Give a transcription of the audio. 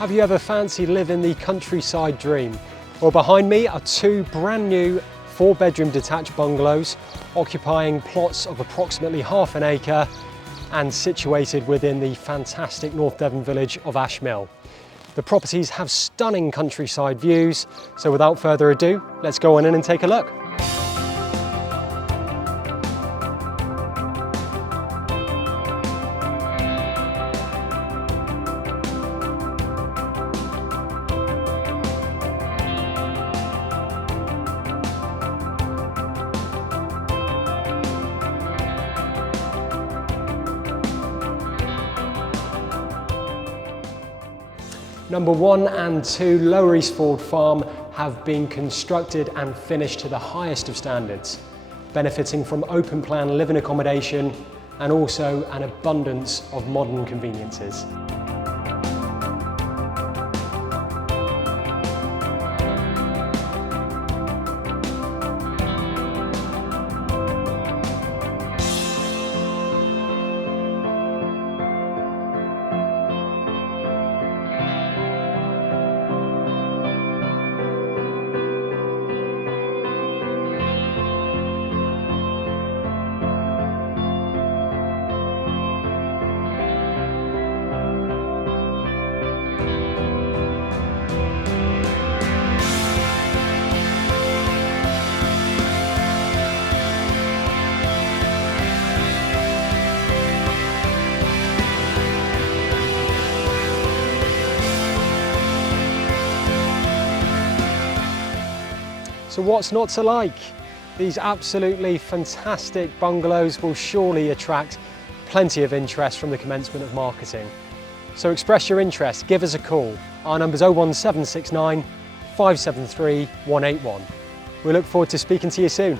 Have you ever fancied living the countryside dream? Well, behind me are two brand new 4-bedroom detached bungalows occupying plots of approximately half an acre and situated within the fantastic North Devon village of Ashmill. The properties have stunning countryside views, so without further ado, let's go on in and take a look. Number 1 and 2 Lower Eastford Farm have been constructed and finished to the highest of standards, benefiting from open plan living accommodation and also an abundance of modern conveniences. So what's not to like? These absolutely fantastic bungalows will surely attract plenty of interest from the commencement of marketing. So express your interest, give us a call. Our number's 01769 573 181. We look forward to speaking to you soon.